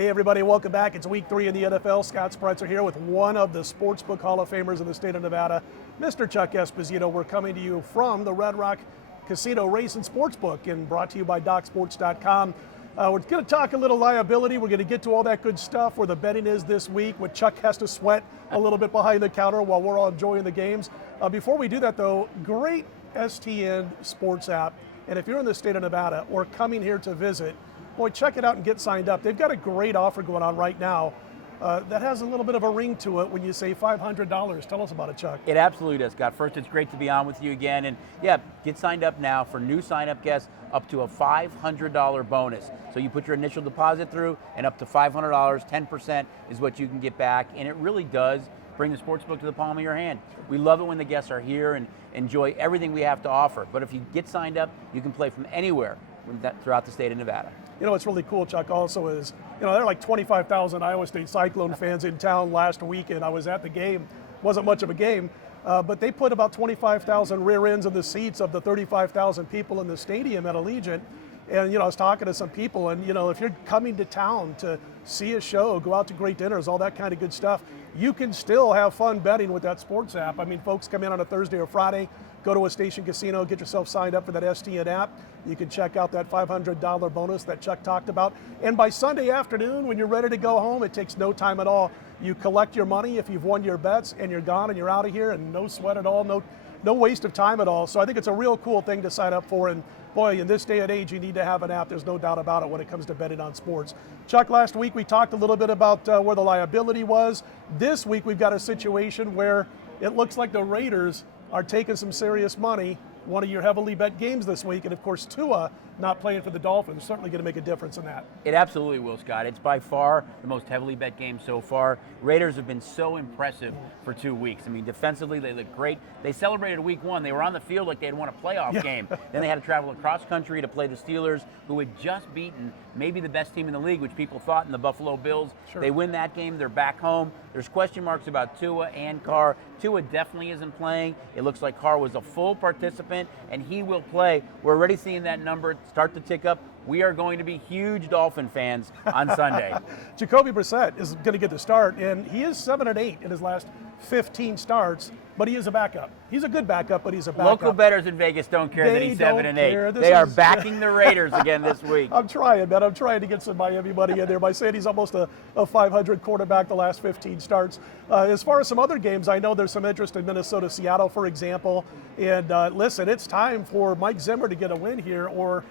Hey everybody, welcome back. It's week 3 in the NFL. Scott Spreitzer here with one of the Sportsbook Hall of Famers in the state of Nevada, Mr. Chuck Esposito. We're coming to you from the Red Rock Casino Race and Sportsbook and brought to you by DocSports.com. We're going to talk a little liability. We're going to get to all that good stuff where the betting is this week, where Chuck has to sweat a little bit behind the counter while we're all enjoying the games. Before we do that though, great STN sports app. And if you're in the state of Nevada or coming here to visit, boy, check it out and get signed up. They've got a great offer going on right now that has a little bit of a ring to it when you say $500. Tell us about it, Chuck. It absolutely does, Scott. First, it's great to be on with you again. And yeah, get signed up now for new sign-up guests up to a $500 bonus. So you put your initial deposit through and up to $500, 10% is what you can get back. And it really does bring the sportsbook to the palm of your hand. We love it when the guests are here and enjoy everything we have to offer. But if you get signed up, you can play from anywhere throughout the state of Nevada. You know what's really cool, Chuck, also is, there are like 25,000 Iowa State Cyclone fans in town last weekend. I was at the game. Wasn't much of a game, but they put about 25,000 rear ends in the seats of the 35,000 people in the stadium at Allegiant. And, I was talking to some people, and, if you're coming to town to see a show, go out to great dinners, all that kind of good stuff, you can still have fun betting with that sports app. I mean, folks come in on a Thursday or Friday, go to a station casino, get yourself signed up for that STN app. You can check out that $500 bonus that Chuck talked about. And by Sunday afternoon, when you're ready to go home, it takes no time at all. You collect your money if you've won your bets, and you're gone and you're out of here, and no sweat at all, no waste of time at all. So I think it's a real cool thing to sign up for. And boy, in this day and age, you need to have an app. There's no doubt about it when it comes to betting on sports. Chuck, last week we talked a little bit about where the liability was. This week we've got a situation where it looks like the Raiders are taking some serious money. One of your heavily bet games this week, and of course Tua not playing for the Dolphins, certainly going to make a difference in that. It absolutely will, Scott. It's by far the most heavily bet game so far. Raiders have been so impressive for 2 weeks. I mean, defensively they look great. They celebrated week 1. They were on the field like they had won a playoff game. Then they had to travel across country to play the Steelers, who had just beaten maybe the best team in the league, which people thought in the Buffalo Bills. Sure. They win that game. They're back home. There's question marks about Tua and Carr. Tua definitely isn't playing. It looks like Carr was a full participant, and he will play. We're already seeing that number start to tick up. We are going to be huge Dolphin fans on Sunday. Jacoby Brissett is going to get the start, and he is 7-8 in his last 15 starts, but he is a backup. He's a good backup, but he's a backup. Local bettors in Vegas don't care that he's 7-8. This they are backing the Raiders again this week. I'm trying, man. I'm trying to get some Miami money in there by saying he's almost a 500 quarterback the last 15 starts. As far as some other games, I know there's some interest in Minnesota-Seattle, for example. And listen, it's time for Mike Zimmer to get a win here, or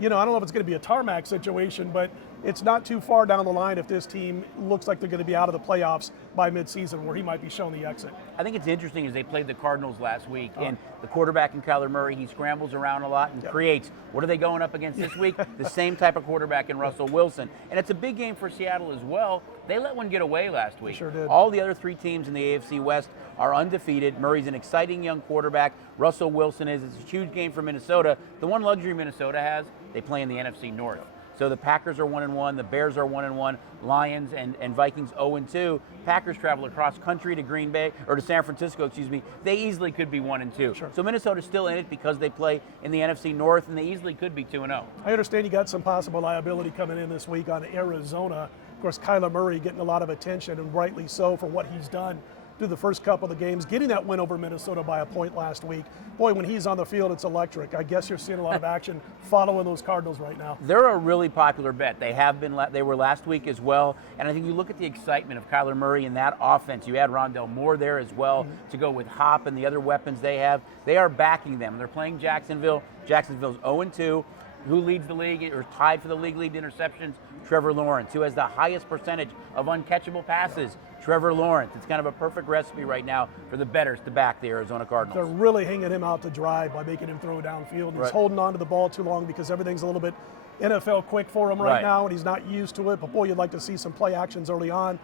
I don't know if it's going to be a tarmac situation, but it's not too far down the line if this team looks like they're going to be out of the playoffs by midseason, where he might be shown the exit. I think it's interesting as they played the Cardinals last week, and the quarterback in Kyler Murray, he scrambles around a lot and creates. What are they going up against this week? The same type of quarterback in Russell Wilson. And it's a big game for Seattle as well. They let one get away last week. Sure did. All the other 3 teams in the AFC West are undefeated. Murray's an exciting young quarterback. Russell Wilson is. It's a huge game for Minnesota. The one luxury Minnesota has, they play in the NFC North. So the Packers are 1-1, the Bears are 1-1, Lions and Vikings 0-2. Packers travel across country to Green Bay, or to San Francisco, excuse me. They easily could be 1-2. Sure. So Minnesota's still in it because they play in the NFC North, and they easily could be 2-0. I understand you got some possible liability coming in this week on Arizona. Of course, Kyler Murray getting a lot of attention, and rightly so, for what he's done through the first couple of the games, getting that win over Minnesota by a point last week. Boy, when he's on the field, it's electric. I guess you're seeing a lot of action following those Cardinals right now. They're a really popular bet. They have been. They were last week as well. And I think you look at the excitement of Kyler Murray in that offense. You had Rondell Moore there as well to go with Hop and the other weapons they have. They are backing them. They're playing Jacksonville. Jacksonville's 0-2. Who leads the league, or tied for the league lead interceptions? Trevor Lawrence. Who has the highest percentage of uncatchable passes? Trevor Lawrence. It's kind of a perfect recipe right now for the bettors to back the Arizona Cardinals. They're really hanging him out to dry by making him throw downfield. He's holding on to the ball too long because everything's a little bit NFL quick for him right now, and he's not used to it. But boy, you'd like to see some play actions early on,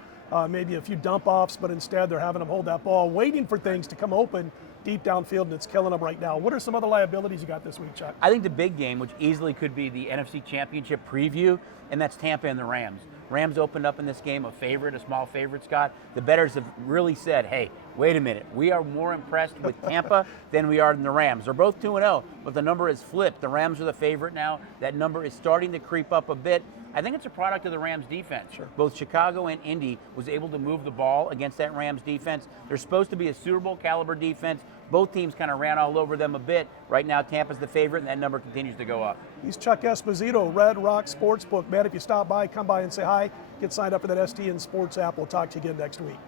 maybe a few dump offs, but instead they're having him hold that ball, waiting for things to come open deep downfield, and it's killing them right now. What are some other liabilities you got this week, Chuck? I think the big game, which easily could be the NFC Championship preview, and that's Tampa and the Rams. Rams opened up in this game a small favorite, Scott. The bettors have really said, hey, wait a minute. We are more impressed with Tampa than we are in the Rams. They're both 2-0, but the number is flipped. The Rams are the favorite now. That number is starting to creep up a bit. I think it's a product of the Rams defense. Sure. Both Chicago and Indy was able to move the ball against that Rams defense. They're supposed to be a Super Bowl caliber defense. Both teams kind of ran all over them a bit. Right now, Tampa's the favorite, and that number continues to go up. He's Chuck Esposito, Red Rock Sportsbook. Man, if you stop by, come by and say hi. Get signed up for that STN Sports app. We'll talk to you again next week.